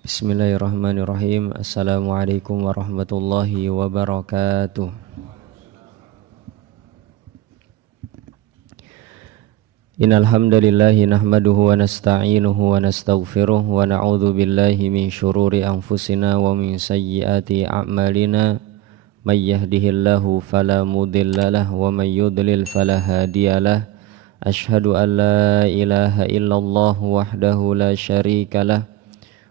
Bismillahirrahmanirrahim. Assalamualaikum warahmatullahi wabarakatuh. Innal hamdalillahi nahmaduhu wa nasta'inuhu wa nastaghfiruh wa na'udzu billahi min syururi anfusina wa min sayyiati a'malina. May yahdihillahu fala mudhillalah wa may yudlil fala hadiyalah. Asyhadu an la ilaha illallah wahdahu la syarikalah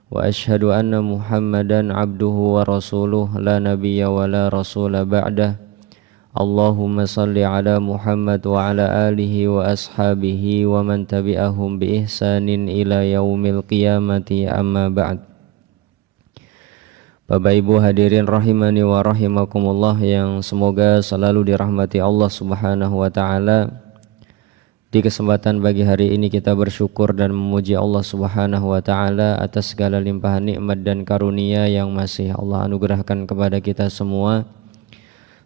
wa asyhadu anna Muhammadan abduhu wa rasuluh la nabiyya wa la rasula ba'dah. Allahumma salli ala Muhammad wa ala alihi wa ashabihi wa man tabi'ahum bi ihsanin ila yaumil qiyamati, amma ba'd. Bapak Ibu hadirin rahimani wa rahimakumullah yang semoga selalu dirahmati Allah Subhanahu wa taala. Di kesempatan pagi hari ini kita bersyukur dan memuji Allah Subhanahu wa taala atas segala limpahan nikmat dan karunia yang masih Allah anugerahkan kepada kita semua.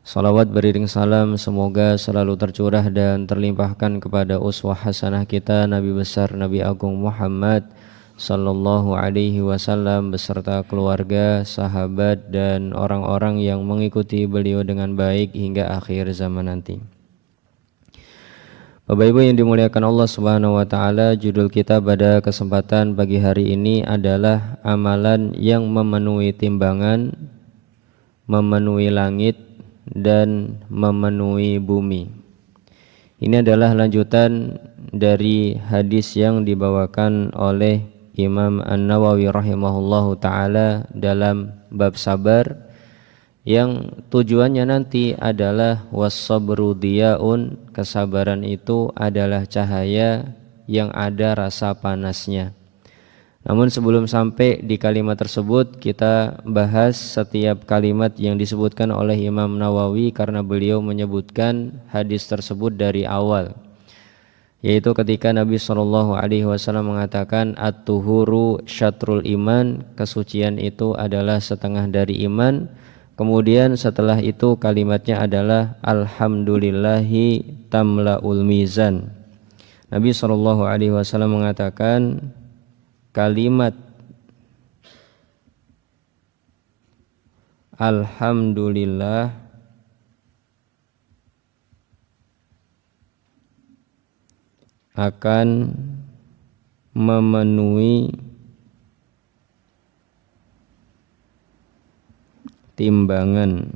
Salawat beriring salam semoga selalu tercurah dan terlimpahkan kepada uswah hasanah kita Nabi besar Nabi Agung Muhammad sallallahu alaihi wasallam beserta keluarga, sahabat dan orang-orang yang mengikuti beliau dengan baik hingga akhir zaman nanti. Bapak Ibu yang dimuliakan Allah Subhanahu wa taala, judul kita pada kesempatan pagi hari ini adalah amalan yang memenuhi timbangan, memenuhi langit dan memenuhi bumi. Ini adalah lanjutan dari hadis yang dibawakan oleh Imam An-Nawawi rahimahullahu taala dalam bab sabar, yang tujuannya nanti adalah was-sabru diyaun, kesabaran itu adalah cahaya yang ada rasa panasnya. Namun sebelum sampai di kalimat tersebut, kita bahas setiap kalimat yang disebutkan oleh Imam Nawawi karena beliau menyebutkan hadis tersebut dari awal, yaitu ketika Nabi SAW mengatakan at-tuhuru syatrul iman, kesucian itu adalah setengah dari iman. Kemudian setelah itu kalimatnya adalah alhamdulillahi tamla'ul mizan. Nabi SAW mengatakan kalimat alhamdulillah akan memenuhi timbangan.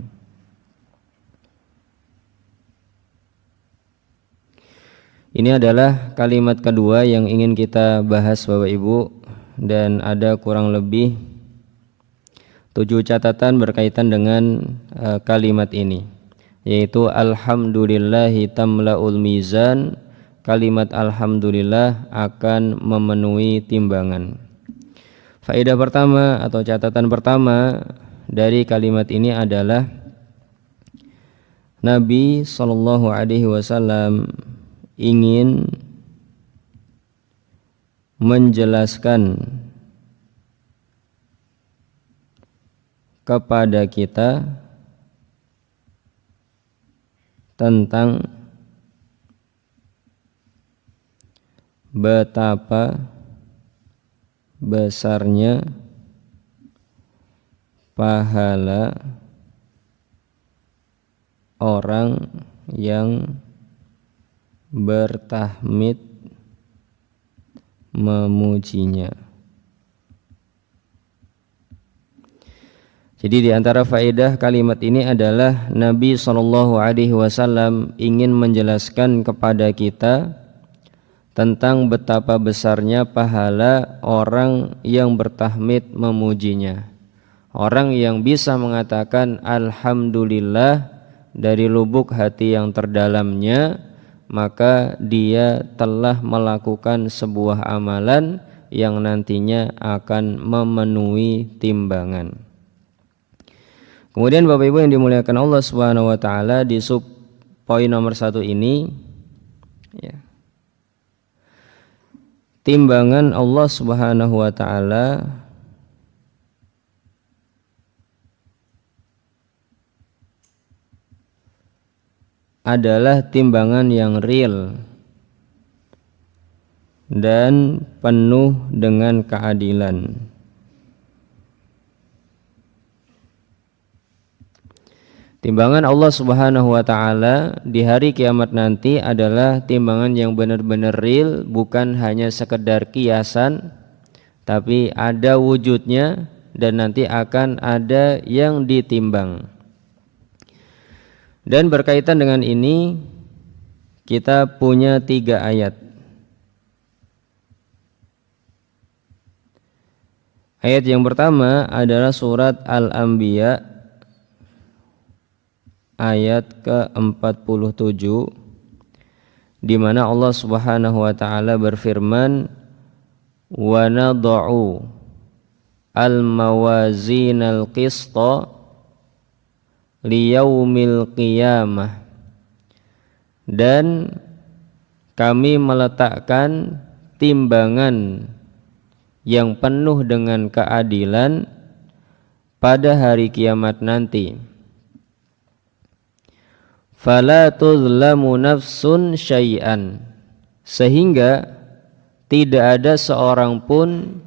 Ini adalah kalimat kedua yang ingin kita bahas Bapak Ibu, dan ada kurang lebih 7 catatan berkaitan dengan kalimat ini, yaitu alhamdulillahi tamla'ul mizan, kalimat alhamdulillah akan memenuhi timbangan. Faedah pertama atau catatan pertama dari kalimat ini adalah Nabi SAW ingin menjelaskan kepada kita tentang betapa besarnya pahala orang yang bertahmid memujinya. Jadi di antara faedah kalimat ini adalah Nabi SAW ingin menjelaskan kepada kita tentang betapa besarnya pahala orang yang bertahmid memujinya. Orang yang bisa mengatakan alhamdulillah dari lubuk hati yang terdalamnya, maka dia telah melakukan sebuah amalan yang nantinya akan memenuhi timbangan. Kemudian Bapak Ibu yang dimuliakan Allah Subhanahu wa taala, di sub poin nomor 1 ini ya, timbangan Allah Subhanahu wa taala adalah timbangan yang real dan penuh dengan keadilan. Timbangan Allah Subhanahu wa taala di hari kiamat nanti adalah timbangan yang benar-benar real, bukan hanya sekedar kiasan, tapi ada wujudnya dan nanti akan ada yang ditimbang. Dan berkaitan dengan ini kita punya 3 ayat. Ayat yang pertama adalah surat Al-Anbiya ayat ke-47, di mana Allah Subhanahu wa taala berfirman, wa nad'u al-mawazinal qista liyaumil qiyamah, dan kami meletakkan timbangan yang penuh dengan keadilan pada hari kiamat nanti. Fala tuzlamu nafsun syai'an, sehingga tidak ada seorang pun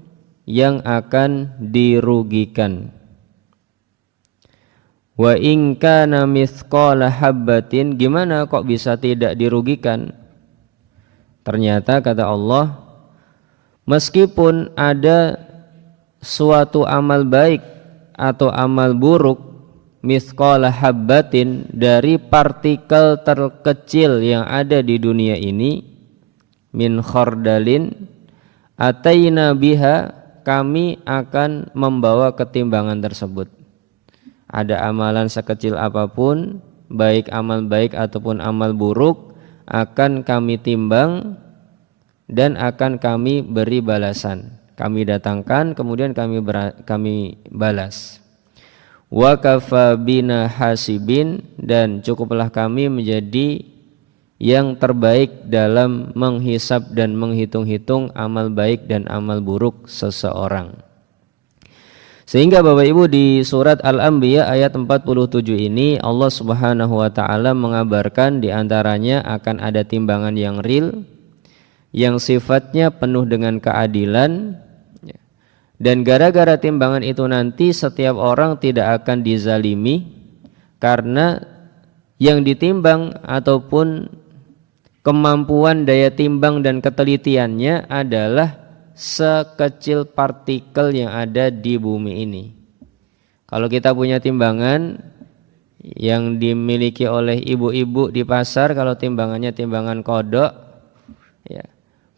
yang akan dirugikan. Wa in kana mithqala habbatin, gimana kok bisa tidak dirugikan? Ternyata kata Allah, meskipun ada suatu amal baik atau amal buruk, mithqala habbatin, dari partikel terkecil yang ada di dunia ini, min khardalin ataina biha, kami akan membawa ketimbangan tersebut. Ada amalan sekecil apapun, baik amal baik ataupun amal buruk, akan kami timbang dan akan kami beri balasan. Kami datangkan kemudian kami balas. Wa kafa bina hasibin, dan cukuplah kami menjadi yang terbaik dalam menghisab dan menghitung-hitung amal baik dan amal buruk seseorang. Sehingga Bapak Ibu, di surat Al-Anbiya ayat 47 ini Allah Subhanahu wa taala mengabarkan di antaranya akan ada timbangan yang real, yang sifatnya penuh dengan keadilan, dan gara-gara timbangan itu nanti setiap orang tidak akan dizalimi, karena yang ditimbang ataupun kemampuan daya timbang dan ketelitiannya adalah sekecil partikel yang ada di bumi ini. Kalau kita punya timbangan yang dimiliki oleh ibu-ibu di pasar, kalau timbangannya timbangan kodok, ya,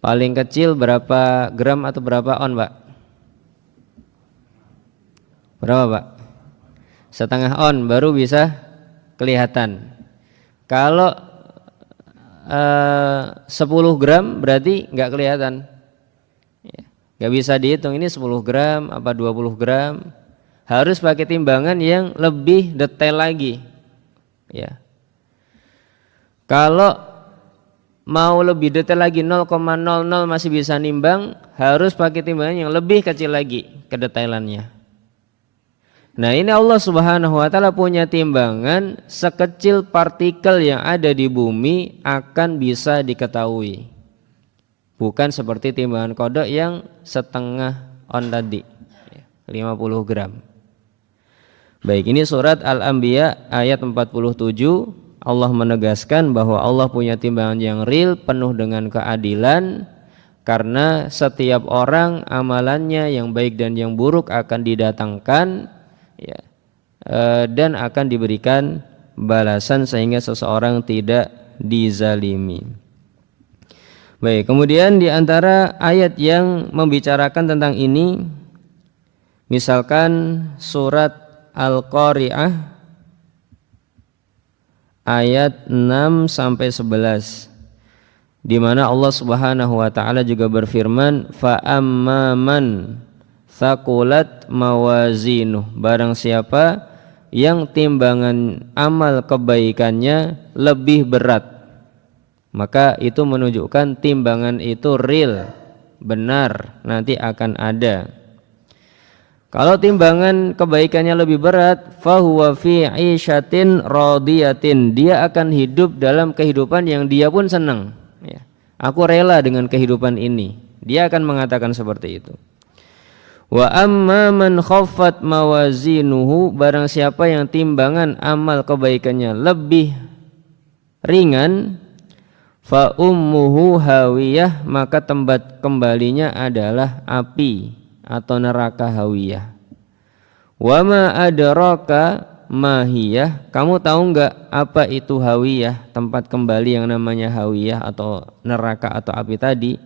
paling kecil berapa gram atau berapa on, Pak? Berapa, Pak? Setengah on baru bisa kelihatan. Kalau 10 gram berarti nggak kelihatan. Gak bisa dihitung ini 10 gram apa 20 gram. Harus pakai timbangan yang lebih detail lagi, ya. Kalau mau lebih detail lagi 0,00 masih bisa nimbang, harus pakai timbangan yang lebih kecil lagi kedetailannya. Nah, ini Allah Subhanahu wa taala punya timbangan sekecil partikel yang ada di bumi akan bisa diketahui. Bukan seperti timbangan kodok yang setengah on tadi, 50 gram. Baik, ini surat Al-Anbiya ayat 47. Allah menegaskan bahwa Allah punya timbangan yang real, penuh dengan keadilan, karena setiap orang amalannya yang baik dan yang buruk akan didatangkan, ya, dan akan diberikan balasan sehingga seseorang tidak dizalimi. Baik, kemudian di antara ayat yang membicarakan tentang ini, misalkan surat Al-Qari'ah ayat 6 sampai 11, di mana Allah Subhanahu wa taala juga berfirman, fa amman thaqulat mawazinuh, barang siapa yang timbangan amal kebaikannya lebih berat, maka itu menunjukkan timbangan itu real, benar, nanti akan ada. Kalau timbangan kebaikannya lebih berat, fahuwa fi 'ishatin radiyatin, dia akan hidup dalam kehidupan yang dia pun senang, ya. Aku rela dengan kehidupan ini, dia akan mengatakan seperti itu. Wa amma man khaffat mawazinuhu, barang siapa yang timbangan amal kebaikannya lebih ringan, fa ummuhu hawiyah, maka tempat kembalinya adalah api atau neraka hawiyah. Wa ma adraka mahiyah, kamu tahu enggak apa itu hawiyah, tempat kembali yang namanya hawiyah atau neraka atau api tadi?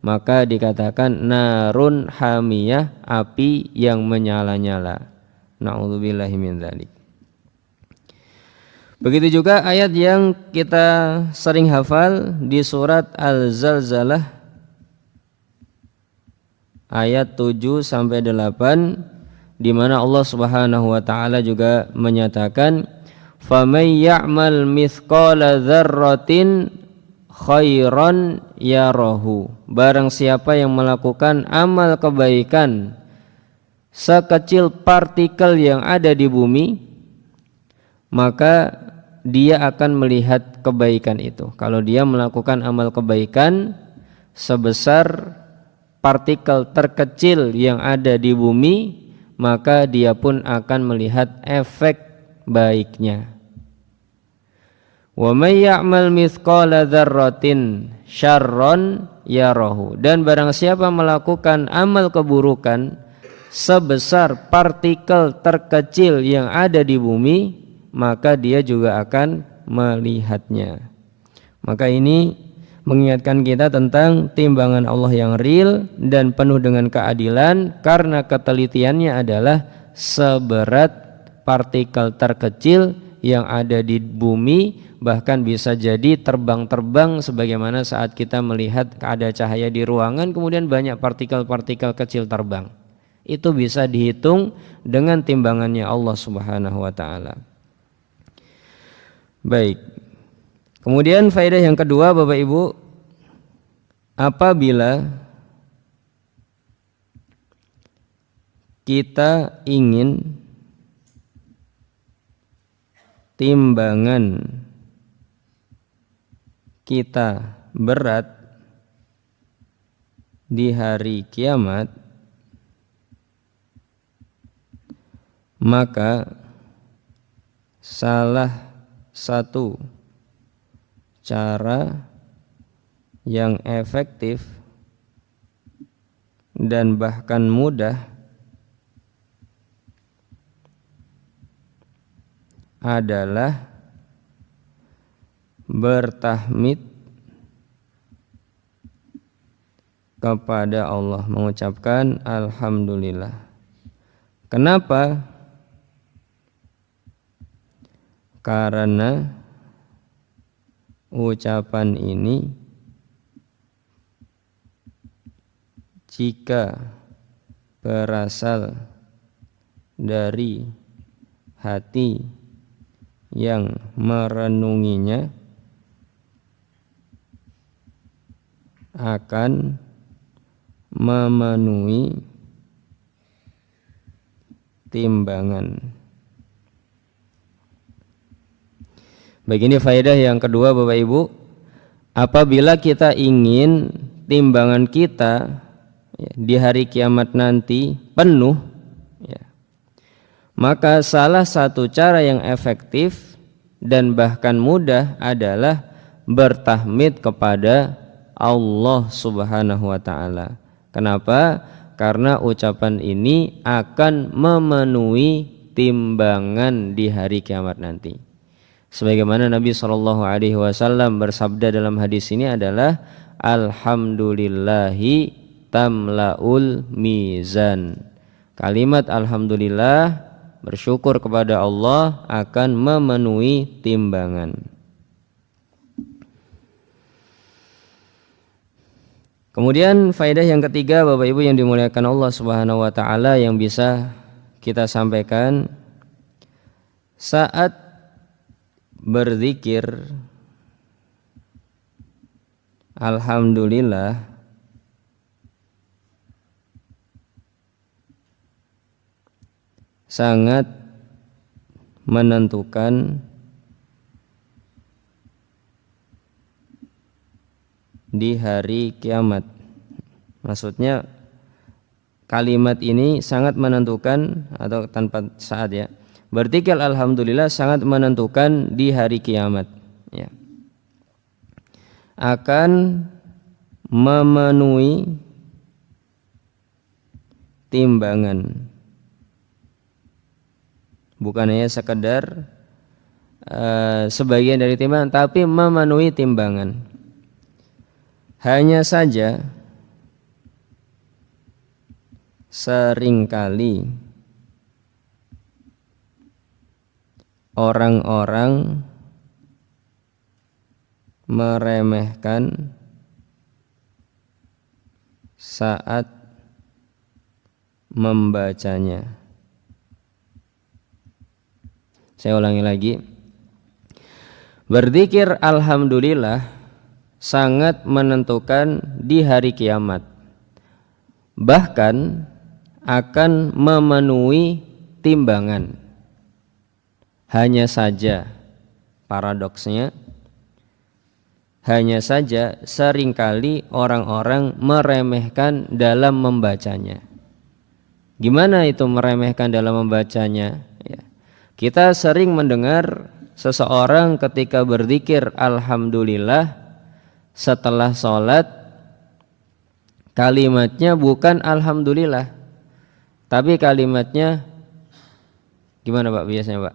Maka dikatakan narun hamiyah, api yang menyala-nyala. Na'udzubillahi min dzalik. Begitu juga ayat yang kita sering hafal di surat Al-Zalzalah ayat 7 sampai 8, di mana Allah Subhanahu wa taala juga menyatakan famay ya'mal mithqala dzarratin khairan yarahu, barang siapa yang melakukan amal kebaikan sekecil partikel yang ada di bumi, maka dia akan melihat kebaikan itu. Kalau dia melakukan amal kebaikan sebesar partikel terkecil yang ada di bumi, maka dia pun akan melihat efek baiknya. Wa may ya'mal mithqala dzarratin syarron yarahu, dan barang siapa melakukan amal keburukan sebesar partikel terkecil yang ada di bumi, maka dia juga akan melihatnya. Maka ini mengingatkan kita tentang timbangan Allah yang real dan penuh dengan keadilan, karena ketelitiannya adalah seberat partikel terkecil yang ada di bumi, bahkan bisa jadi terbang-terbang sebagaimana saat kita melihat ada cahaya di ruangan kemudian banyak partikel-partikel kecil terbang. Itu bisa dihitung dengan timbangannya Allah Subhanahu wa taala. Baik. Kemudian faedah yang kedua, Bapak Ibu, apabila kita ingin timbangan kita berat di hari kiamat, maka salah satu cara yang efektif dan bahkan mudah adalah bertahmid kepada Allah, mengucapkan alhamdulillah. Kenapa? Karena ucapan ini jika berasal dari hati yang merenunginya akan memenuhi timbangan. Begini faedah yang kedua, Bapak Ibu, apabila kita ingin timbangan kita di hari kiamat nanti penuh, maka salah satu cara yang efektif dan bahkan mudah adalah bertahmid kepada Allah Subhanahu wa taala. Kenapa? Karena ucapan ini akan memenuhi timbangan di hari kiamat nanti. Sebagaimana Nabi SAW bersabda dalam hadis ini adalah alhamdulillahi tamlaul mizan. Kalimat alhamdulillah, bersyukur kepada Allah, akan memenuhi timbangan. Kemudian faedah yang ketiga, Bapak Ibu yang dimuliakan Allah Subhanahu wa taala, yang bisa kita sampaikan saat berzikir alhamdulillah sangat menentukan di hari kiamat. Maksudnya kalimat ini sangat menentukan, atau tanpa saat ya, berzikir alhamdulillah sangat menentukan di hari kiamat ya. Akan memenuhi timbangan, bukan hanya sekedar sebagian dari timbangan, tapi memenuhi timbangan. Hanya saja seringkali orang-orang meremehkan saat membacanya. Saya ulangi lagi. Berzikir alhamdulillah sangat menentukan di hari kiamat. Bahkan akan memenuhi timbangan. Hanya saja paradoksnya, hanya saja seringkali orang-orang meremehkan dalam membacanya. Gimana itu meremehkan dalam membacanya? Ya. Kita sering mendengar seseorang ketika berzikir alhamdulillah setelah sholat, kalimatnya bukan alhamdulillah, tapi kalimatnya gimana Pak biasanya Pak?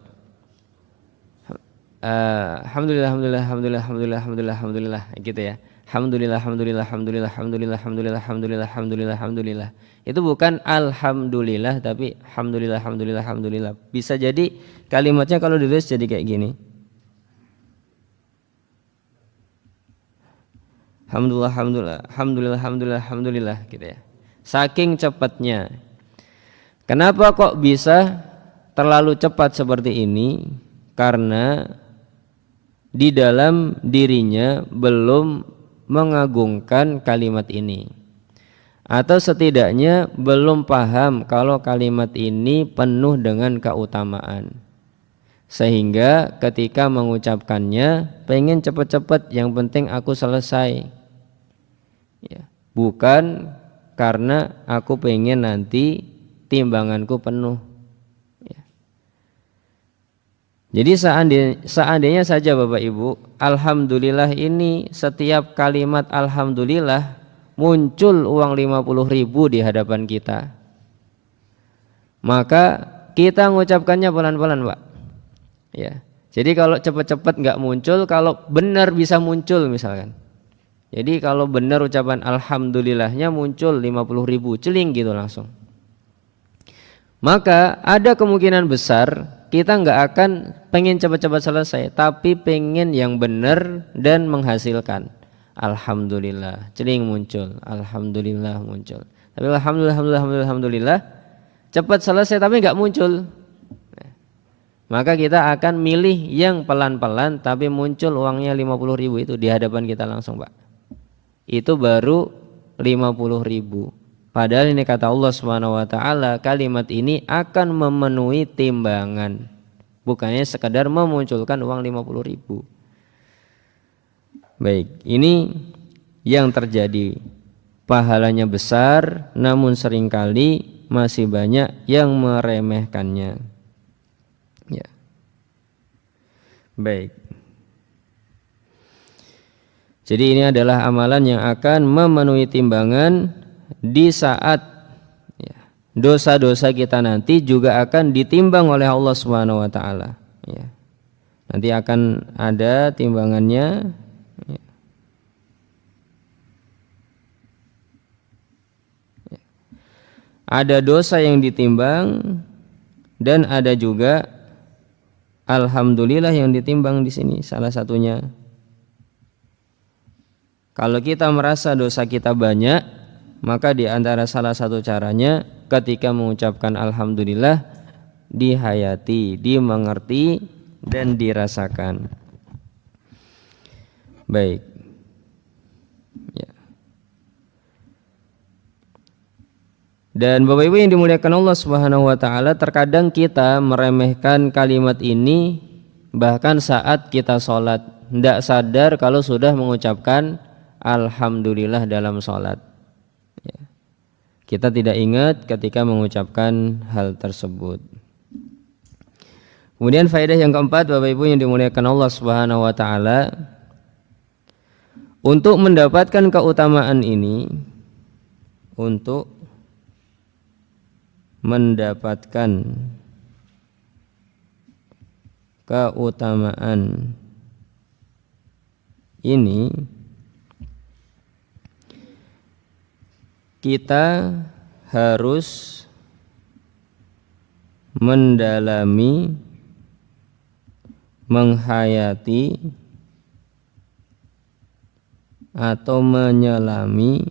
Alhamdulillah, alhamdulillah, alhamdulillah, alhamdulillah, alhamdulillah, alhamdulillah, gitu ya. Alhamdulillah, alhamdulillah, alhamdulillah, alhamdulillah, alhamdulillah, alhamdulillah, alhamdulillah, alhamdulillah. Itu bukan alhamdulillah, tapi alhamdulillah, alhamdulillah, alhamdulillah. Bisa jadi kalimatnya kalau ditulis jadi kayak gini. Alhamdulillah, alhamdulillah, alhamdulillah, alhamdulillah, alhamdulillah, gitu ya. Saking cepatnya. Kenapa kok bisa terlalu cepat seperti ini? Karena di dalam dirinya belum mengagungkan kalimat ini, atau setidaknya belum paham kalau kalimat ini penuh dengan keutamaan, sehingga ketika mengucapkannya pengen cepat-cepat, yang penting aku selesai ya, bukan karena aku pengen nanti timbanganku penuh. Jadi seandainya saja Bapak Ibu, alhamdulillah ini setiap kalimat alhamdulillah muncul uang 50.000 di hadapan kita, maka kita mengucapkannya pelan-pelan Pak ya. Jadi kalau cepat-cepat nggak muncul, kalau benar bisa muncul misalkan. Jadi kalau benar ucapan alhamdulillahnya muncul 50.000 celing gitu langsung, maka ada kemungkinan besar kita nggak akan pengen cepat-cepat selesai, tapi pengen yang benar dan menghasilkan. Alhamdulillah, celing muncul, alhamdulillah muncul. Tapi alhamdulillah, alhamdulillah, alhamdulillah, cepat selesai tapi nggak muncul. Maka kita akan milih yang pelan-pelan tapi muncul uangnya 50.000 itu di hadapan kita langsung Pak. Itu baru 50.000. Padahal ini kata Allah Subhanahu wa taala, kalimat ini akan memenuhi timbangan, bukannya sekadar memunculkan uang 50.000. Baik, ini yang terjadi. Pahalanya besar, namun seringkali masih banyak yang meremehkannya. Ya. Baik. Jadi ini adalah amalan yang akan memenuhi timbangan di saat ya, dosa-dosa kita nanti juga akan ditimbang oleh Allah Subhanahu wa taala ya. Nanti akan ada timbangannya ya. Ada dosa yang ditimbang dan ada juga alhamdulillah yang ditimbang di sini. Salah satunya, kalau kita merasa dosa kita banyak, maka di antara salah satu caranya ketika mengucapkan alhamdulillah dihayati, dimengerti dan dirasakan. Baik. Ya. Dan Bapak Ibu yang dimuliakan Allah Subhanahu wa taala, terkadang kita meremehkan kalimat ini bahkan saat kita sholat, tidak sadar kalau sudah mengucapkan alhamdulillah dalam sholat. kita tidak ingat ketika mengucapkan hal tersebut. Kemudian faedah yang keempat, Bapak Ibu yang dimuliakan Allah Subhanahu wa taala, untuk mendapatkan keutamaan ini, untuk mendapatkan keutamaan ini, kita harus mendalami, menghayati atau menyelami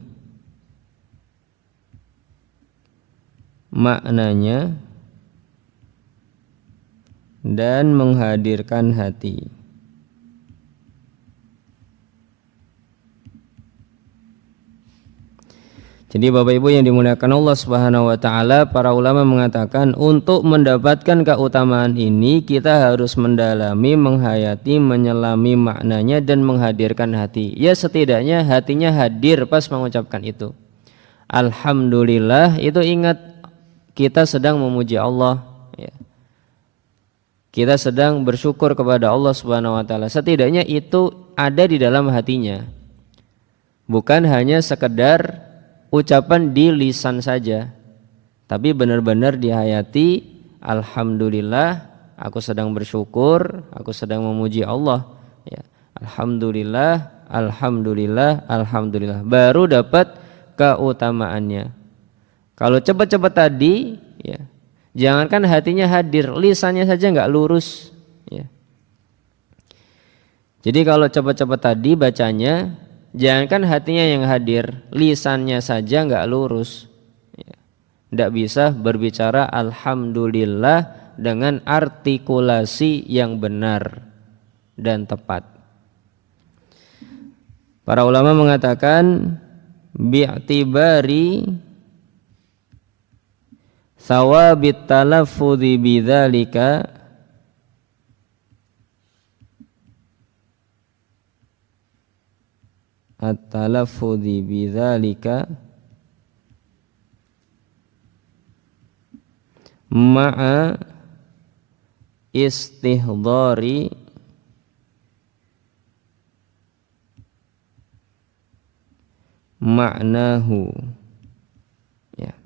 maknanya dan menghadirkan hati. Jadi Bapak Ibu yang dimuliakan Allah Subhanahu wa taala, para ulama mengatakan untuk mendapatkan keutamaan ini kita harus mendalami, menghayati, menyelami maknanya dan menghadirkan hati. Ya setidaknya hatinya hadir pas mengucapkan itu. Alhamdulillah, itu ingat kita sedang memuji Allah, ya. Kita sedang bersyukur kepada Allah Subhanahu wa taala. Setidaknya itu ada di dalam hatinya. Bukan hanya sekedar ucapan di lisan saja, tapi benar-benar dihayati. Alhamdulillah, aku sedang bersyukur, aku sedang memuji Allah, ya. Alhamdulillah, alhamdulillah, alhamdulillah, baru dapat keutamaannya. Kalau cepat-cepat tadi, ya, jangankan hatinya hadir, lisannya saja nggak lurus, ya. Jadi kalau cepat-cepat tadi bacanya, jangankan hatinya yang hadir, lisannya saja nggak lurus, ya. Nggak bisa berbicara alhamdulillah dengan artikulasi yang benar dan tepat. Para ulama mengatakan bi'tibari thawabit talaffudzi bidzalika at-talaffudzi bidzalika ma'a istihdari maknahu, ya.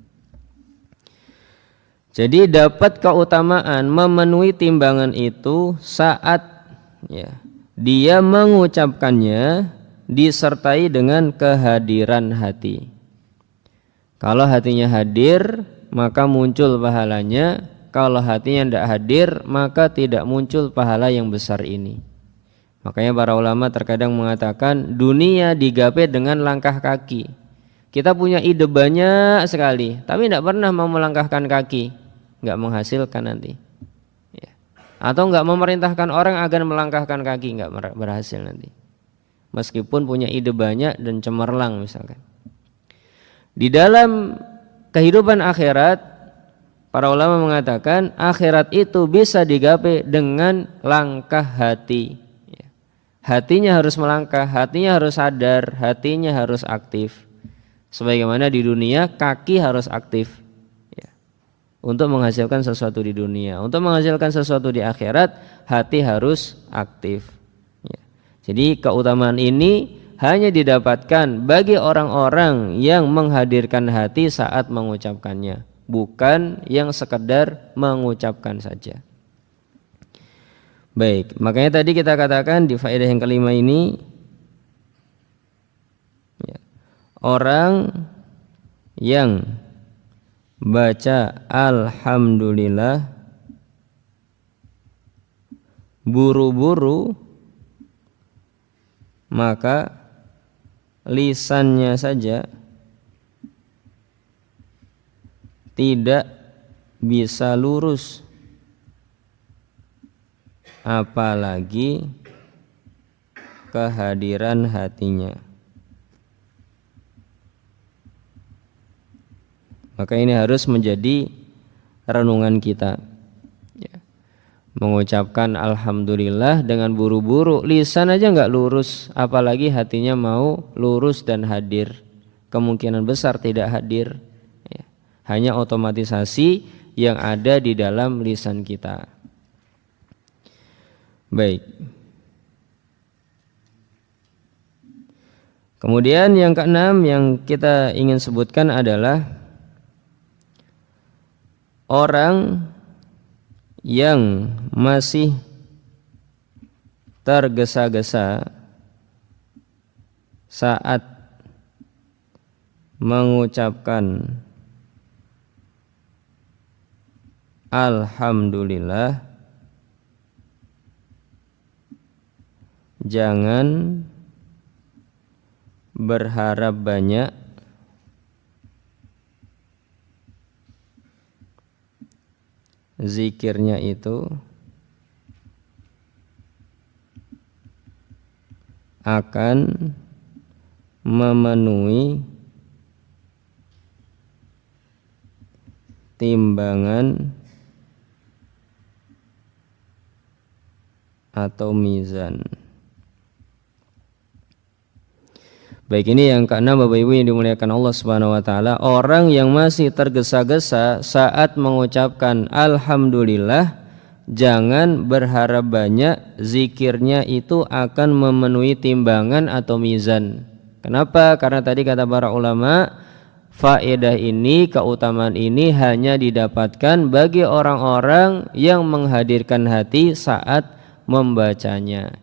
Jadi dapat keutamaan memenuhi timbangan itu saat, ya, dia mengucapkannya disertai dengan kehadiran hati. Kalau hatinya hadir, maka muncul pahalanya. Kalau hatinya tidak hadir, maka tidak muncul pahala yang besar ini. Makanya para ulama terkadang mengatakan dunia digapai dengan langkah kaki. Kita punya ide banyak sekali, tapi tidak pernah mau melangkahkan kaki, nggak menghasilkan nanti, ya. Atau nggak memerintahkan orang agar melangkahkan kaki, nggak berhasil nanti. Meskipun punya ide banyak dan cemerlang misalkan. Di dalam kehidupan akhirat, para ulama mengatakan akhirat itu bisa digapai dengan langkah hati. Hatinya harus melangkah, hatinya harus sadar, hatinya harus aktif. Sebagaimana di dunia kaki harus aktif, ya, untuk menghasilkan sesuatu di dunia. Untuk menghasilkan sesuatu di akhirat, hati harus aktif. Jadi keutamaan ini hanya didapatkan bagi orang-orang yang menghadirkan hati saat mengucapkannya, bukan yang sekedar mengucapkan saja. Baik, makanya tadi kita katakan di faedah yang kelima ini, ya, orang yang baca alhamdulillah buru-buru, maka lisannya saja tidak bisa lurus, apalagi kehadiran hatinya. Maka ini harus menjadi renungan kita, ya. Mengucapkan alhamdulillah dengan buru-buru, lisan aja nggak lurus, apalagi hatinya mau lurus dan hadir. Kemungkinan besar tidak hadir, ya. hanya otomatisasi yang ada di dalam lisan kita. Baik. Kemudian yang keenam yang kita ingin sebutkan adalah orang yang masih tergesa-gesa saat mengucapkan alhamdulillah, jangan berharap banyak zikirnya itu akan memenuhi timbangan atau mizan. Baik, ini yang keenam Bapak Ibu yang dimuliakan Allah Subhanahu wa taala, orang yang masih tergesa-gesa saat mengucapkan alhamdulillah, jangan berharap banyak zikirnya itu akan memenuhi timbangan atau mizan. Kenapa? Karena tadi kata para ulama, faedah ini, keutamaan ini hanya didapatkan bagi orang-orang yang menghadirkan hati saat membacanya.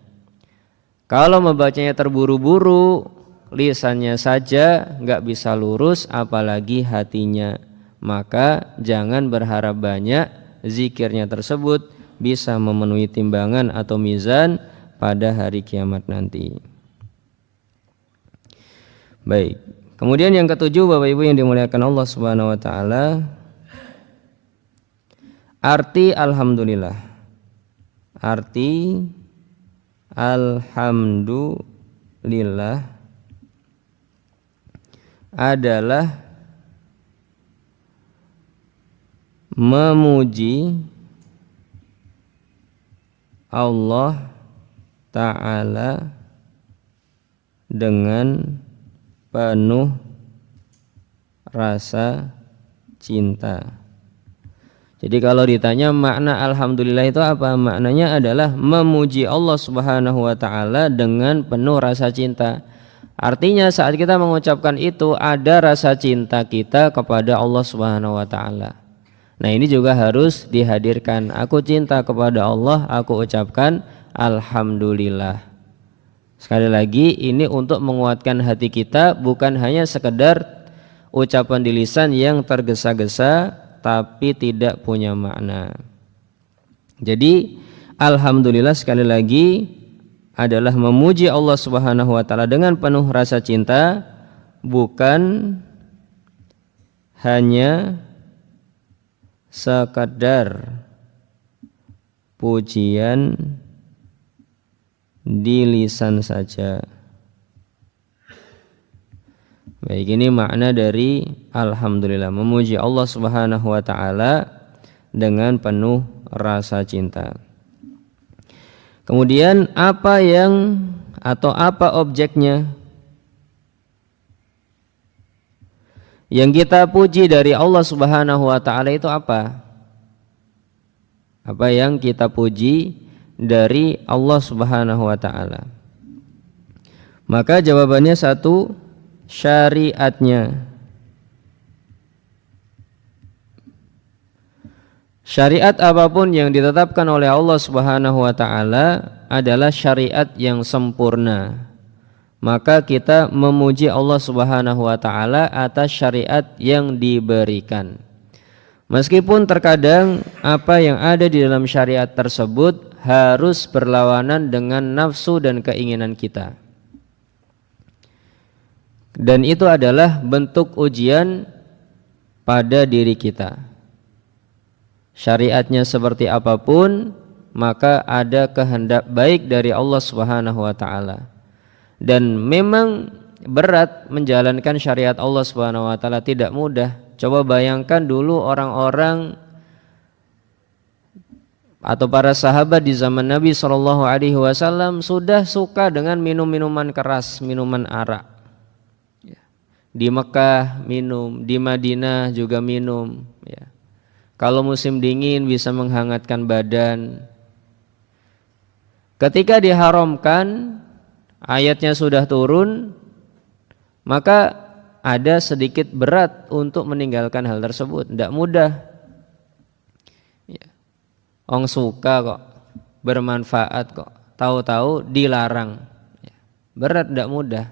Kalau membacanya terburu-buru, lisannya saja nggak bisa lurus, apalagi hatinya. Maka jangan berharap banyak zikirnya tersebut bisa memenuhi timbangan atau mizan pada hari kiamat nanti. Baik. Kemudian yang ketujuh Bapak Ibu yang dimuliakan Allah Subhanahu wa taala, arti alhamdulillah. Arti alhamdulillah adalah memuji Allah Ta'ala dengan penuh rasa cinta. Jadi kalau ditanya makna alhamdulillah itu apa? Maknanya adalah memuji Allah Subhanahu wa taala dengan penuh rasa cinta. Artinya saat kita mengucapkan itu ada rasa cinta kita kepada Allah Subhanahu wa taala. Nah, ini juga harus dihadirkan. Aku cinta kepada Allah, aku ucapkan alhamdulillah. Sekali lagi, ini untuk menguatkan hati kita, bukan hanya sekedar ucapan di lisan yang tergesa-gesa tapi tidak punya makna. Jadi alhamdulillah sekali lagi adalah memuji Allah Subhanahu wa taala dengan penuh rasa cinta, bukan hanya sekadar pujian di lisan saja. Baik, ini makna dari alhamdulillah, memuji Allah Subhanahu wa taala dengan penuh rasa cinta. Kemudian apa yang atau apa objeknya? Yang kita puji dari Allah Subhanahu wa taala itu apa? Apa yang kita puji dari Allah Subhanahu wa taala? Maka jawabannya satu, syariatnya. Syariat apapun yang ditetapkan oleh Allah Subhanahu wa taala adalah syariat yang sempurna. Maka kita memuji Allah Subhanahu wa taala atas syariat yang diberikan. Meskipun terkadang apa yang ada di dalam syariat tersebut harus berlawanan dengan nafsu dan keinginan kita. Dan itu adalah bentuk ujian pada diri kita. Syariatnya seperti apapun, maka ada kehendak baik dari Allah Subhanahu wa taala. Dan memang berat menjalankan syariat Allah Subhanahu wa taala, tidak mudah. Coba bayangkan dulu orang-orang atau para sahabat di zaman Nabi SAW sudah suka dengan minum-minuman keras, minuman arak. Di Mekah minum, di Madinah juga minum. Ya. Kalau musim dingin bisa menghangatkan badan. Ketika diharamkan, ayatnya sudah turun, maka ada sedikit berat untuk meninggalkan hal tersebut. Tidak mudah. Ya. Ong suka kok, bermanfaat kok, tahu-tahu dilarang. Ya. Berat, tidak mudah.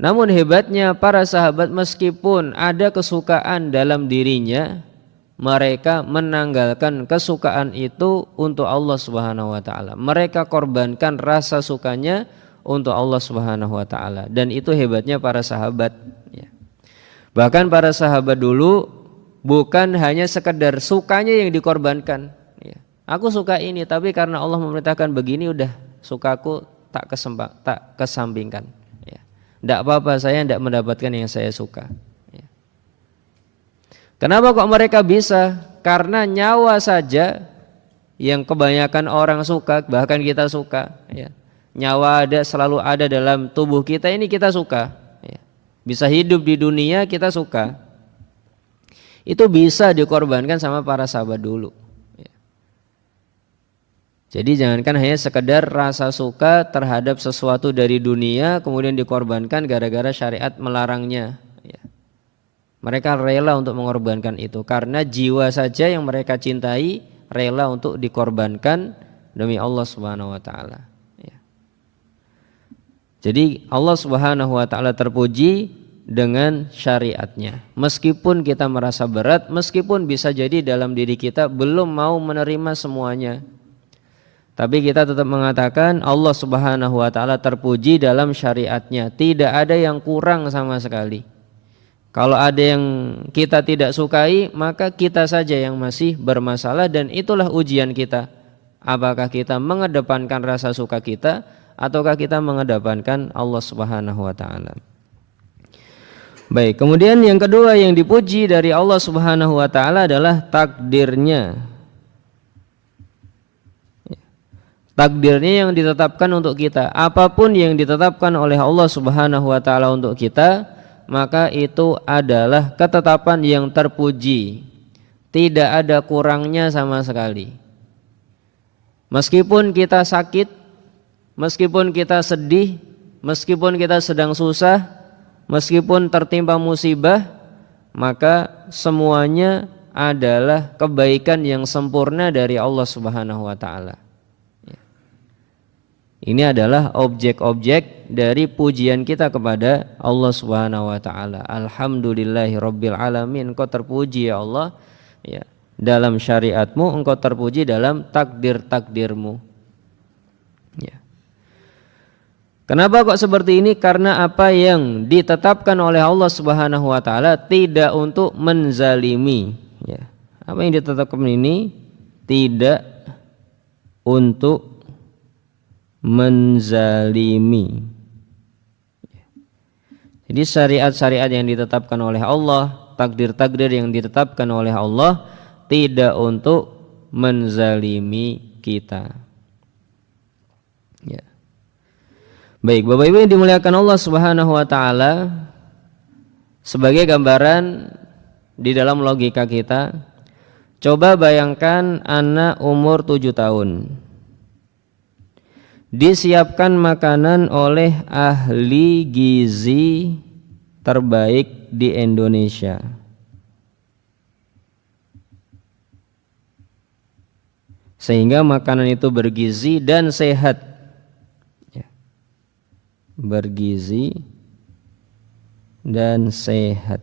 Namun hebatnya para sahabat meskipun ada kesukaan dalam dirinya, mereka menanggalkan kesukaan itu untuk Allah Subhanahu wa taala. Mereka korbankan rasa sukanya untuk Allah Subhanahu wa taala, dan itu hebatnya para sahabat, ya. Bahkan para sahabat dulu bukan hanya sekedar sukanya yang dikorbankan, ya. Aku suka ini tapi karena Allah memerintahkan begini, udah sukaku tak kesampingkan. Tidak apa-apa, saya tidak mendapatkan yang saya suka. Kenapa kok mereka bisa? Karena nyawa saja yang kebanyakan orang suka, bahkan kita suka. Nyawa selalu ada dalam tubuh kita, ini kita suka. Bisa hidup di dunia kita suka. Itu bisa dikorbankan sama para sahabat dulu. Jadi jangankan hanya sekedar rasa suka terhadap sesuatu dari dunia kemudian dikorbankan gara-gara syariat melarangnya. Mereka rela untuk mengorbankan itu karena jiwa saja yang mereka cintai rela untuk dikorbankan demi Allah Subhanahu wa taala. Jadi Allah Subhanahu wa taala terpuji dengan syariatnya. Meskipun kita merasa berat, meskipun bisa jadi dalam diri kita belum mau menerima semuanya, tapi kita tetap mengatakan Allah Subhanahu wa taala terpuji dalam syariatnya. Tidak ada yang kurang sama sekali. Kalau ada yang kita tidak sukai, maka kita saja yang masih bermasalah, dan itulah ujian kita. Apakah kita mengedepankan rasa suka kita ataukah kita mengedepankan Allah Subhanahu wa taala. Baik, kemudian yang kedua yang dipuji dari Allah Subhanahu wa taala adalah takdirnya. Takdirnya yang ditetapkan untuk kita. Apapun yang ditetapkan oleh Allah Subhanahu wa taala untuk kita, maka itu adalah ketetapan yang terpuji. Tidak ada kurangnya sama sekali. Meskipun kita sakit, meskipun kita sedih, meskipun kita sedang susah, meskipun tertimpa musibah, maka semuanya adalah kebaikan yang sempurna dari Allah Subhanahu wa taala. Ini adalah objek-objek dari pujian kita kepada Allah Subhanahu wa taala. Alhamdulillahirabbil alamin, engkau terpuji ya Allah, ya, dalam syariatmu, engkau terpuji dalam takdir-takdirmu. Ya. Kenapa kok seperti ini? Karena apa yang ditetapkan oleh Allah Subhanahu wa taala tidak untuk menzalimi, ya. Apa yang ditetapkan ini tidak untuk menzalimi. Jadi syariat-syariat yang ditetapkan oleh Allah, takdir-takdir yang ditetapkan oleh Allah tidak untuk menzalimi kita. Ya. Baik, Bapak Ibu yang dimuliakan Allah Subhanahu wa taala, sebagai gambaran di dalam logika kita, coba bayangkan anak umur 7 tahun. Disiapkan makanan oleh ahli gizi terbaik di Indonesia. Sehingga makanan itu bergizi dan sehat. Bergizi dan sehat.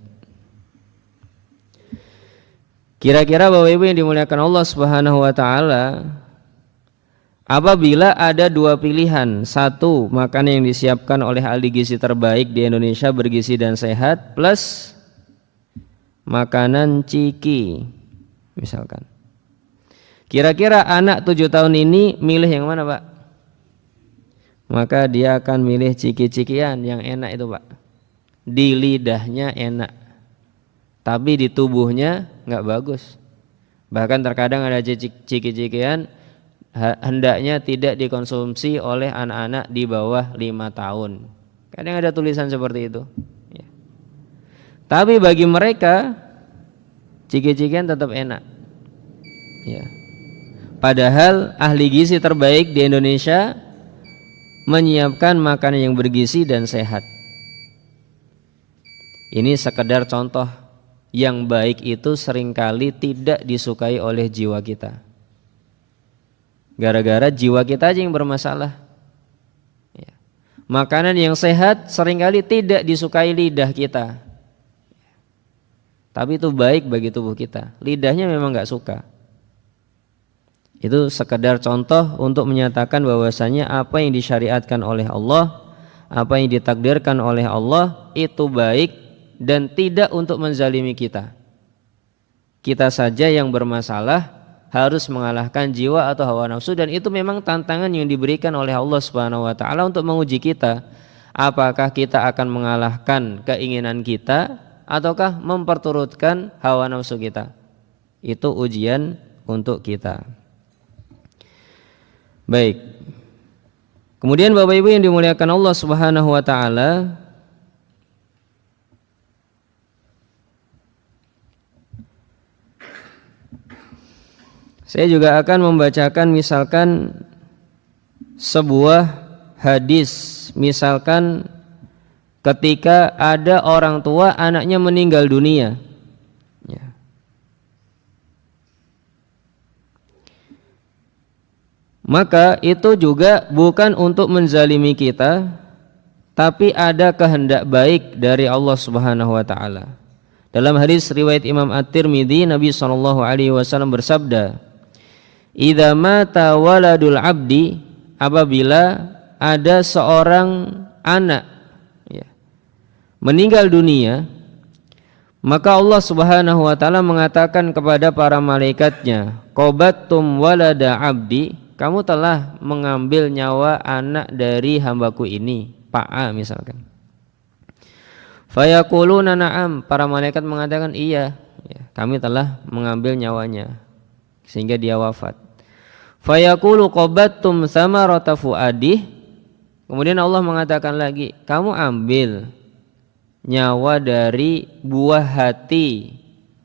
Kira-kira Bapak Ibu yang dimuliakan Allah Subhanahu wa taala, apabila ada dua pilihan, satu makanan yang disiapkan oleh ahli gizi terbaik di Indonesia bergizi dan sehat, plus makanan ciki misalkan, kira-kira anak 7 tahun ini milih yang mana Pak? Maka dia akan milih ciki-cikian yang enak itu Pak. Di lidahnya enak, tapi di tubuhnya nggak bagus. Bahkan terkadang ada ciki-cikian hendaknya tidak dikonsumsi oleh anak-anak di bawah 5 tahun. Kadang ada tulisan seperti itu. Tapi bagi mereka ciki-cikian tetap enak. Ya. Padahal ahli gizi terbaik di Indonesia menyiapkan makanan yang bergizi dan sehat. Ini sekedar contoh, yang baik itu seringkali tidak disukai oleh jiwa kita. Gara-gara jiwa kita aja yang bermasalah. Ya. Makanan yang sehat seringkali tidak disukai lidah kita. Tapi itu baik bagi tubuh kita. Lidahnya memang gak suka. Itu sekedar contoh untuk menyatakan bahwasanya apa yang disyariatkan oleh Allah, apa yang ditakdirkan oleh Allah itu baik dan tidak untuk menzalimi kita. Kita saja yang bermasalah harus mengalahkan jiwa atau hawa nafsu, dan itu memang tantangan yang diberikan oleh Allah Subhanahu wa taala untuk menguji kita. Apakah kita akan mengalahkan keinginan kita ataukah memperturutkan hawa nafsu kita? Itu ujian untuk kita. Baik. Kemudian Bapak Ibu yang dimuliakan Allah Subhanahu wa taala, saya juga akan membacakan misalkan sebuah hadis, misalkan ketika ada orang tua anaknya meninggal dunia. Ya. Maka itu juga bukan untuk menzalimi kita, tapi ada kehendak baik dari Allah Subhanahu wa taala. Dalam hadis riwayat Imam At-Tirmidzi, Nabi SAW bersabda, "Idza mata waladul abdi," apabila ada seorang anak meninggal dunia, maka Allah Subhanahu wa taala mengatakan kepada para malaikatnya, "Qabattum walada abdi," kamu telah mengambil nyawa anak dari hambaku ini, Pak A misalkan. Fayaquluna na'am, para malaikat mengatakan iya, kami telah mengambil nyawanya sehingga dia wafat. Fayaqulu qabattum samarata fuadih, kemudian Allah mengatakan lagi, kamu ambil nyawa dari buah hati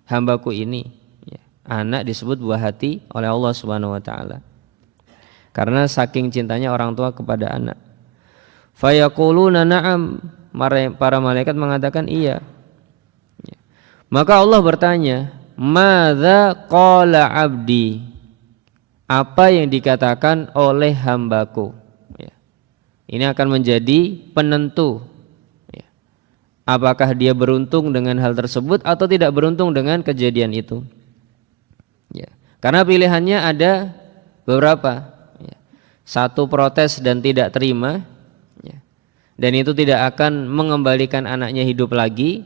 hambaku ini. Anak disebut buah hati oleh Allah Subhanahu wa taala karena saking cintanya orang tua kepada anak. Fayaquluna na'am, para malaikat mengatakan iya. Maka Allah bertanya, madza qala abdi, apa yang dikatakan oleh hambaku. Ini akan menjadi penentu apakah dia beruntung dengan hal tersebut atau tidak beruntung dengan kejadian itu. Karena pilihannya ada beberapa. Satu, protes dan tidak terima, dan itu tidak akan mengembalikan anaknya hidup lagi,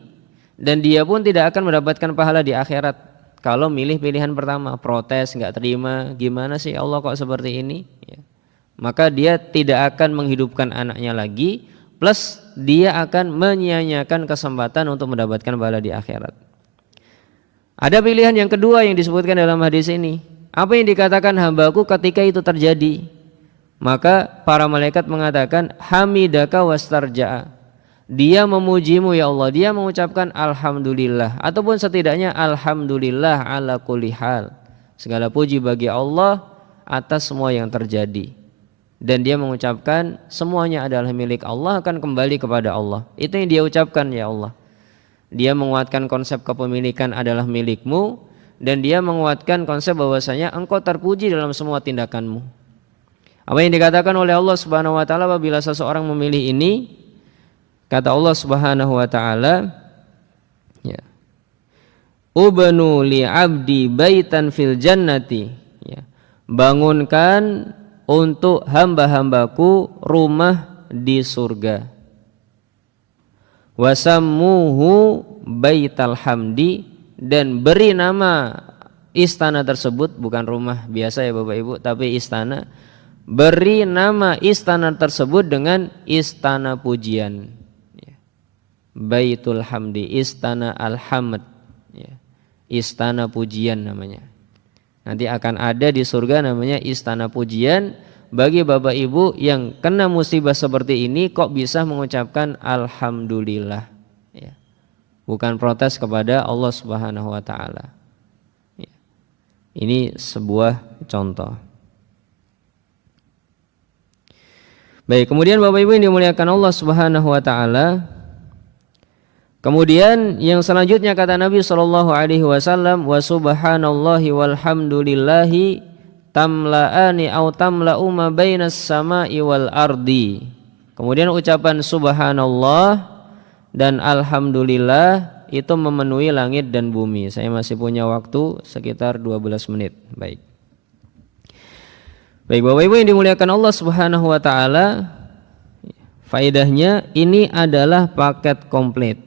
dan dia pun tidak akan mendapatkan pahala di akhirat. Kalau milih pilihan pertama, protes, nggak terima, gimana sih Allah kok seperti ini, maka dia tidak akan menghidupkan anaknya lagi, plus dia akan menyia-nyiakan kesempatan untuk mendapatkan pahala di akhirat. Ada pilihan yang kedua yang disebutkan dalam hadis ini. Apa yang dikatakan hambaku ketika itu terjadi? Maka para malaikat mengatakan hamidaka wastarja'a, dia memujimu ya Allah, dia mengucapkan alhamdulillah, ataupun setidaknya alhamdulillah ala kulli hal, segala puji bagi Allah atas semua yang terjadi. Dan dia mengucapkan semuanya adalah milik Allah, akan kembali kepada Allah. Itu yang dia ucapkan ya Allah. Dia menguatkan konsep kepemilikan adalah milikmu, dan dia menguatkan konsep bahwasanya engkau terpuji dalam semua tindakanmu. Apa yang dikatakan oleh Allah Subhanahu wa taala apabila seseorang memilih ini, kata Allah Subhanahu wa taala, ubnu li abdi baitan fil jannati, bangunkan untuk hamba-hambaku rumah di surga. Wasammuhu baital hamdi, dan beri nama istana tersebut, bukan rumah biasa ya Bapak Ibu, tapi istana. Beri nama istana tersebut dengan istana pujian. Baitul hamdi, istana al-hamd, istana pujian namanya. Nanti akan ada di surga namanya istana pujian. Bagi Bapak Ibu yang kena musibah seperti ini kok bisa mengucapkan alhamdulillah, bukan protes kepada Allah Subhanahu wa taala. Ini sebuah contoh. Baik, kemudian Bapak Ibu yang dimuliakan Allah Subhanahu wa taala, kemudian yang selanjutnya kata Nabi sallallahu alaihi wasallam, wa subhanallahi walhamdulillahi tamla'ani au tamla'u ma bainas sama'i wal ardi. Kemudian ucapan subhanallah dan alhamdulillah itu memenuhi langit dan bumi. Saya masih punya waktu sekitar 12 menit. Baik. Baik Bapak Ibu yang dimuliakan Allah Subhanahu wa taala, faedahnya ini adalah paket komplit.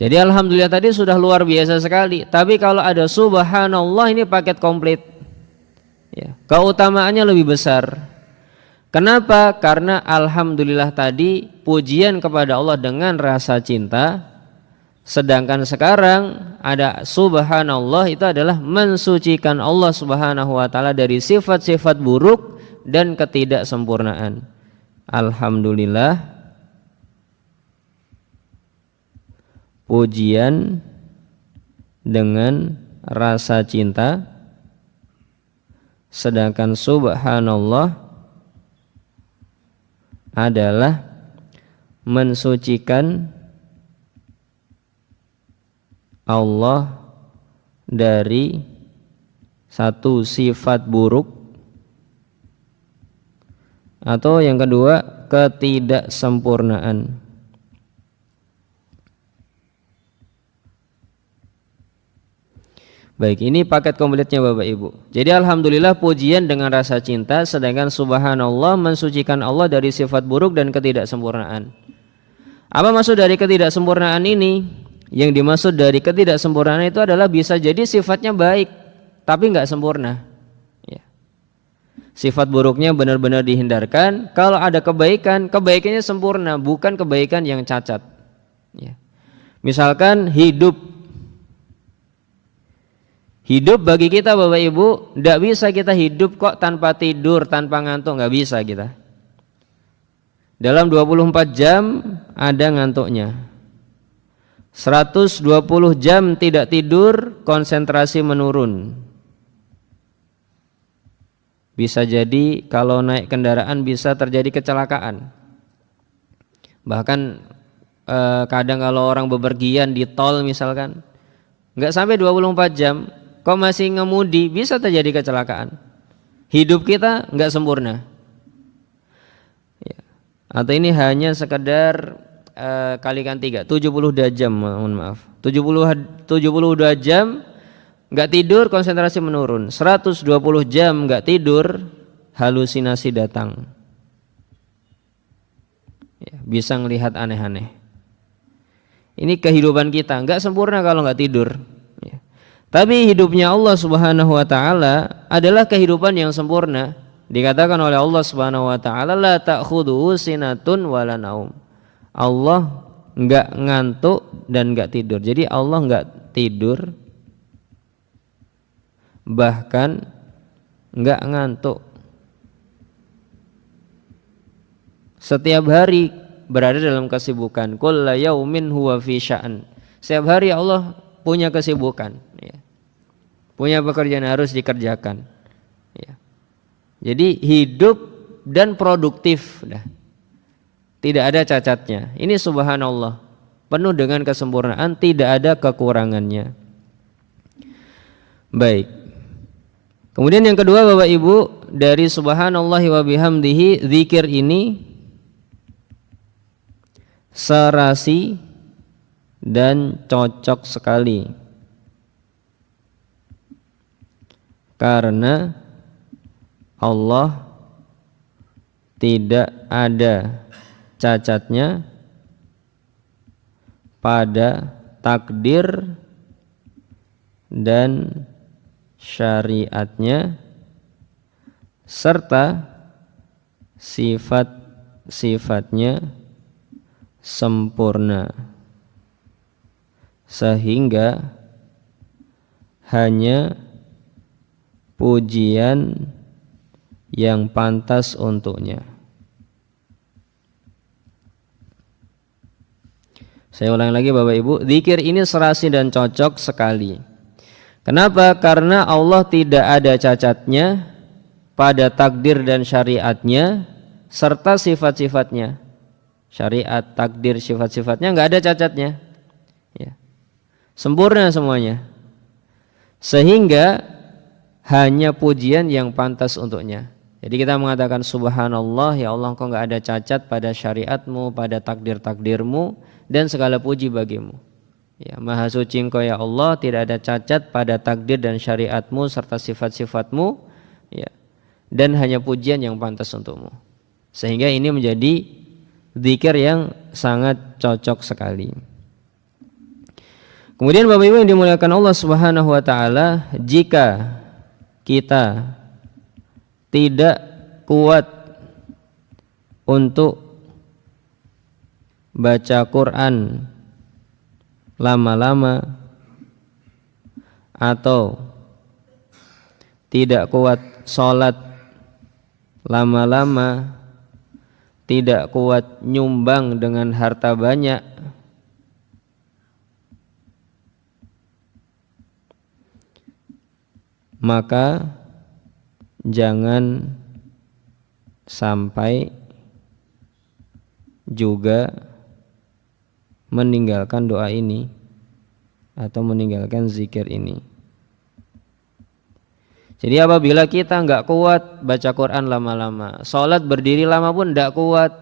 Jadi alhamdulillah tadi sudah luar biasa sekali, tapi kalau ada subhanallah ini paket komplit. Ya, keutamaannya lebih besar. Kenapa? Karena alhamdulillah tadi pujian kepada Allah dengan rasa cinta, sedangkan sekarang ada subhanallah itu adalah mensucikan Allah Subhanahu wa taala dari sifat-sifat buruk dan ketidaksempurnaan. Alhamdulillah, pujian dengan rasa cinta, sedangkan subhanallah adalah mensucikan Allah dari satu sifat buruk, atau yang kedua ketidaksempurnaan. Baik, ini paket komplitnya Bapak Ibu. Jadi alhamdulillah pujian dengan rasa cinta, sedangkan subhanallah mensucikan Allah dari sifat buruk dan ketidaksempurnaan. Apa maksud dari ketidaksempurnaan ini? Yang dimaksud dari ketidaksempurnaan itu adalah bisa jadi sifatnya baik tapi nggak sempurna. Ya. Sifat buruknya benar-benar dihindarkan. Kalau ada kebaikan, kebaikannya sempurna, bukan kebaikan yang cacat. Ya. Misalkan Hidup bagi kita Bapak Ibu, tidak bisa kita hidup kok tanpa tidur, tanpa ngantuk, nggak bisa kita. Dalam 24 jam ada ngantuknya. 120 jam tidak tidur, konsentrasi menurun. Bisa jadi kalau naik kendaraan bisa terjadi kecelakaan. Bahkan kadang kalau orang bepergian di tol misalkan, nggak sampai 24 jam, kok masih ngemudi, bisa terjadi kecelakaan. Hidup kita nggak sempurna. Ya. Atau ini hanya sekedar kalikan 3, 72 jam, mohon maaf. 72 jam nggak tidur, konsentrasi menurun. 120 jam nggak tidur, halusinasi datang. Ya, bisa melihat aneh-aneh. Ini kehidupan kita nggak sempurna kalau nggak tidur. Tapi hidupnya Allah Subhanahu wa taala adalah kehidupan yang sempurna. Dikatakan oleh Allah Subhanahu wa taala, la ta'khudhuhu sinatun wala naum. Allah enggak ngantuk dan enggak tidur. Jadi Allah enggak tidur, bahkan enggak ngantuk. Setiap hari berada dalam kesibukan. Kullu yaumin huwa fi sya'an. Setiap hari Allah punya kesibukan, ya. Punya pekerjaan harus dikerjakan, ya. Jadi hidup dan produktif, tidak ada cacatnya. Ini subhanallah, penuh dengan kesempurnaan, tidak ada kekurangannya. Baik. Kemudian yang kedua Bapak Ibu, dari subhanallahi wa bihamdihi, zikir ini serasi dan cocok sekali, karena Allah tidak ada cacatnya pada takdir dan syariatnya, serta sifat-sifatnya sempurna, sehingga hanya pujian yang pantas untuknya. Saya ulangi lagi Bapak Ibu, zikir ini serasi dan cocok sekali. Kenapa? Karena Allah tidak ada cacatnya pada takdir dan syariatnya serta sifat-sifatnya. Syariat, takdir, sifat-sifatnya nggak ada cacatnya, ya. Sempurna semuanya. Sehingga hanya pujian yang pantas untuknya. Jadi kita mengatakan subhanallah, ya Allah, Engkau nggak ada cacat pada syariatmu, pada takdir-takdirmu, dan segala puji bagimu. Ya, Maha suci Engkau ya Allah, tidak ada cacat pada takdir dan syariatmu serta sifat-sifatmu, ya, dan hanya pujian yang pantas untukmu. Sehingga ini menjadi zikir yang sangat cocok sekali. Kemudian Bapak Ibu yang dimuliakan Allah Subhanahu wa taala, jika kita tidak kuat untuk baca Quran lama-lama atau tidak kuat sholat lama-lama, tidak kuat nyumbang dengan harta banyak, maka jangan sampai juga meninggalkan doa ini atau meninggalkan zikir ini. Jadi apabila kita enggak kuat baca Quran lama-lama, sholat berdiri lama pun enggak kuat,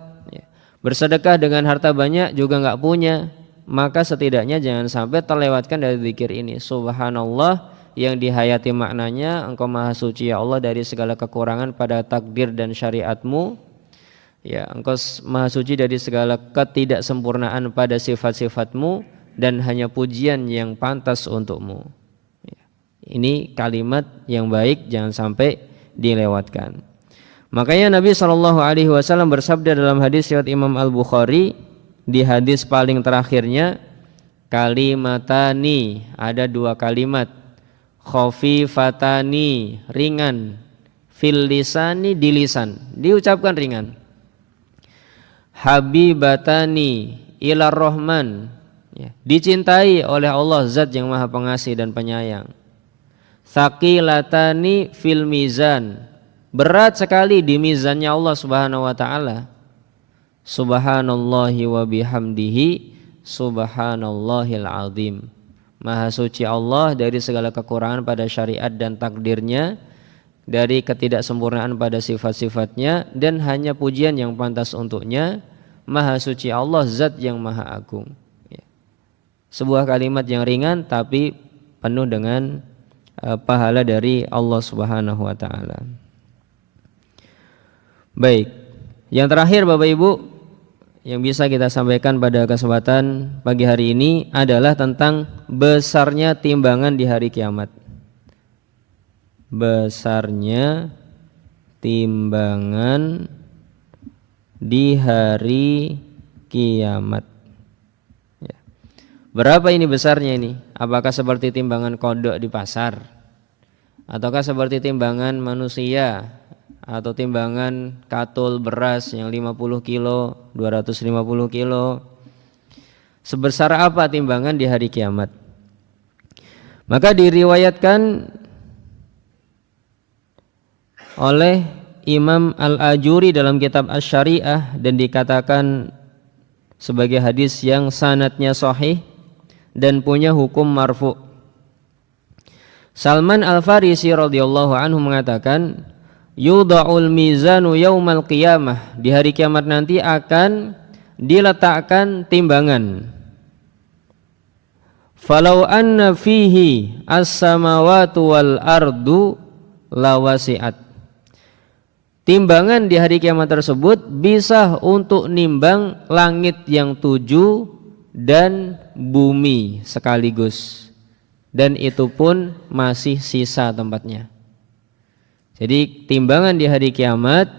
bersedekah dengan harta banyak juga enggak punya, maka setidaknya jangan sampai terlewatkan dari zikir ini. Subhanallah yang dihayati maknanya, Engkau Maha Suci ya Allah dari segala kekurangan pada takdir dan syariatmu. Ya, Engkau Maha Suci dari segala ketidaksempurnaan pada sifat-sifatmu dan hanya pujian yang pantas untukmu. Ya, ini kalimat yang baik, jangan sampai dilewatkan. Makanya Nabi SAW bersabda dalam hadis riwayat Imam Al-Bukhari, di hadis paling terakhirnya, kalimatani, ada dua kalimat, khafifatani, ringan, fil lisani, di lisan, diucapkan ringan, habibatani ilar rahman, ya, dicintai oleh Allah zat yang maha pengasih dan penyayang, thaqilatani fil mizan, berat sekali di mizannya Allah Subhanahu wa taala, subhanallahi wa bihamdihi subhanallahil azim, maha suci Allah dari segala kekurangan pada syariat dan takdirnya, dari ketidaksempurnaan pada sifat-sifatnya, dan hanya pujian yang pantas untuknya. Maha suci Allah zat yang maha agung, ya. Sebuah kalimat yang ringan tapi penuh dengan pahala dari Allah Subhanahu wa taala. Baik, yang terakhir Bapak Ibu yang bisa kita sampaikan pada kesempatan pagi hari ini adalah tentang besarnya timbangan di hari kiamat. Besarnya timbangan di hari kiamat, ya. Berapa ini besarnya ini? Apakah seperti timbangan kodok di pasar, ataukah seperti timbangan manusia, atau timbangan katul beras yang 50 kilo, 250 kilo? Sebesar apa timbangan di hari kiamat? Maka diriwayatkan oleh Imam Al-Ajuri dalam kitab Asy-Syariah dan dikatakan sebagai hadis yang sanadnya sahih dan punya hukum marfu. Salman Al-Farisi radhiyallahu anhu mengatakan, yudha'ul mizanu yaumal qiyamah, di hari kiamat nanti akan diletakkan timbangan. Falau anna fihi as-samawati wal ardu lawasi'at. Timbangan di hari kiamat tersebut bisa untuk nimbang langit yang 7 dan bumi sekaligus, dan itu pun masih sisa tempatnya. Jadi timbangan di hari kiamat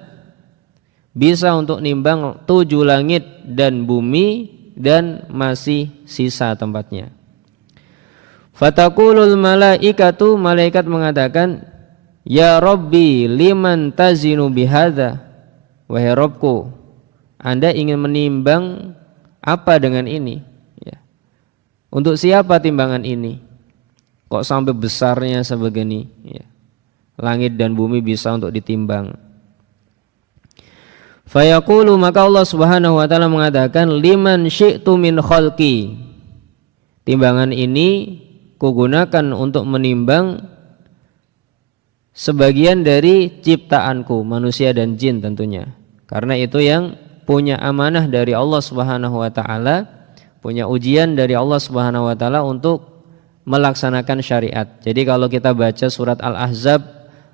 bisa untuk nimbang 7 langit dan bumi dan masih sisa tempatnya. Fataqulul malaikatu, malaikat mengatakan, Ya Rabbi liman tazinu bihadza, wahai Rabbku, Anda ingin menimbang apa dengan ini? Ya. Untuk siapa timbangan ini? Kok sampai besarnya sebegini? Ya. Langit dan bumi bisa untuk ditimbang. Fayaqulu, maka Allah Subhanahu wa taala mengatakan, liman syi'tu min khalqi. Timbangan ini kugunakan untuk menimbang sebagian dari ciptaanku, manusia dan jin tentunya. Karena itu yang punya amanah dari Allah Subhanahu wa taala, punya ujian dari Allah Subhanahu wa taala untuk melaksanakan syariat. Jadi kalau kita baca surat Al-Ahzab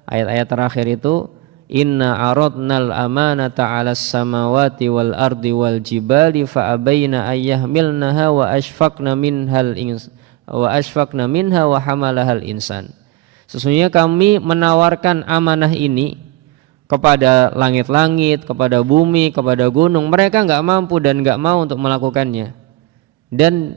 ayat-ayat terakhir itu, inna aradnal amanata 'alas samawati wal ardi wal jibali fa abaina ayyahmilnaha wa ashfaqna minha wa hamalahal insan. Sesungguhnya kami menawarkan amanah ini kepada langit-langit, kepada bumi, kepada gunung. Mereka enggak mampu dan enggak mau untuk melakukannya. Dan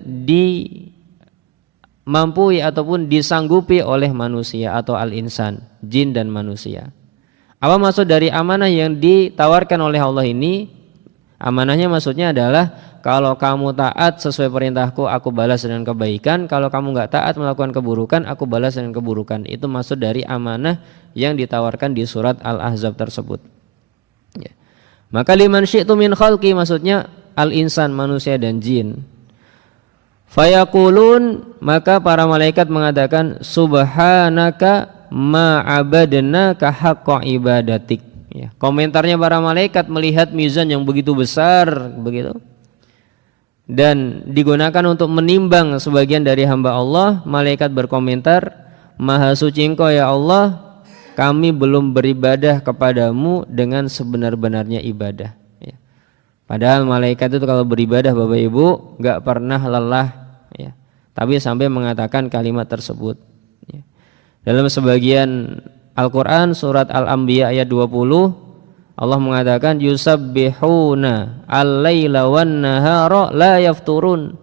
dimampui ataupun disanggupi oleh manusia atau al-insan, jin dan manusia. Apa maksud dari amanah yang ditawarkan oleh Allah ini? Amanahnya maksudnya adalah kalau kamu taat sesuai perintahku, aku balas dengan kebaikan. Kalau kamu enggak taat melakukan keburukan, aku balas dengan keburukan. Itu maksud dari amanah yang ditawarkan di surat Al-Ahzab tersebut. Ya. Maka liman syi'tu min khalqi maksudnya al-insan, manusia dan jin. Fayaqulun, maka para malaikat mengatakan, subhanaka ma'abadna ka haqqa ibadatik. Ya, komentarnya para malaikat melihat mizan yang begitu besar begitu dan digunakan untuk menimbang sebagian dari hamba Allah. Malaikat berkomentar, maha suci Engkau ya Allah, kami belum beribadah kepadamu dengan sebenar-benarnya ibadah. Ya. Padahal malaikat itu kalau beribadah Bapak Ibu gak pernah lelah, ya. Tapi sampai mengatakan kalimat tersebut. Dalam sebagian Al-Quran surat Al-Anbiya ayat 20, Allah mengatakan yusabbihuna al-laila wan nahara la yafturun.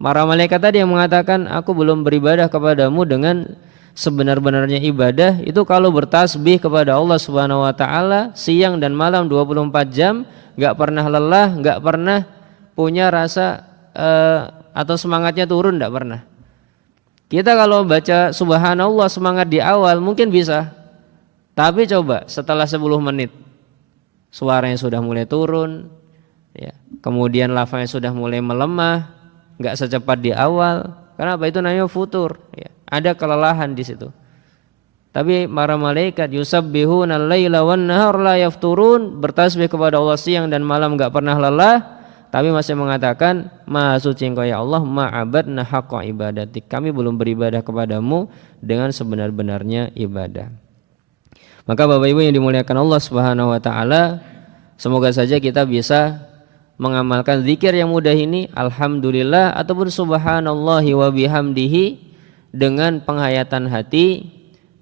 Para malaikat tadi yang mengatakan aku belum beribadah kepadamu dengan sebenar-benarnya ibadah, itu kalau bertasbih kepada Allah Subhanahu wa taala siang dan malam 24 jam, enggak pernah lelah, enggak pernah punya rasa atau semangatnya turun, enggak pernah. Kita kalau baca subhanallah semangat di awal mungkin bisa. Tapi coba setelah 10 menit suaranya sudah mulai turun, ya. Kemudian lafaznya sudah mulai melemah, enggak secepat di awal. Kenapa? Itu namanya futur, ya. Ada kelelahan di situ. Tapi para malaikat yusabbihuna al-laila wan nahar la yafturun, bertasbih kepada Allah siang dan malam enggak pernah lelah. Tapi masih mengatakan maha suci Engkau ya Allah, ma'abadna haqqa ibadatik, kami belum beribadah kepadamu dengan sebenar-benarnya ibadah. Maka Bapak Ibu yang dimuliakan Allah Subhanahu wa taala, semoga saja kita bisa mengamalkan zikir yang mudah ini, alhamdulillah ataupun subhanallahi wa bihamdihi, dengan penghayatan hati,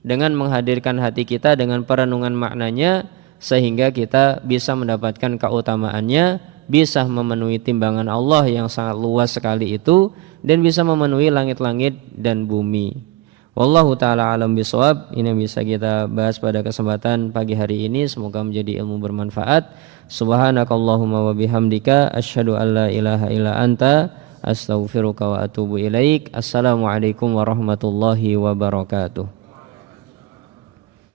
dengan menghadirkan hati kita dengan perenungan maknanya, sehingga kita bisa mendapatkan keutamaannya, bisa memenuhi timbangan Allah yang sangat luas sekali itu, dan bisa memenuhi langit-langit dan bumi. Wallahu ta'ala alam bisawab. Ini yang bisa kita bahas pada kesempatan pagi hari ini. Semoga menjadi ilmu bermanfaat. Subhanakallahumma wa bihamdika asyhadu an la ilaha illa anta astaghfiruka wa atubu ilaik. Assalamualaikum warahmatullahi wabarakatuh.